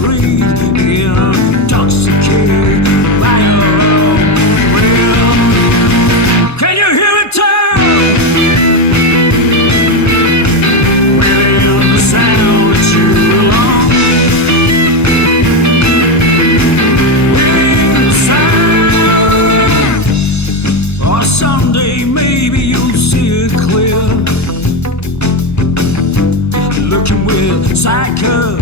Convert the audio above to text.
breathe, intoxicated by your own will. Can you hear it turn? Within the sound that you belong. Within the sound. Or someday maybe you'll see it clear. Looking with psycho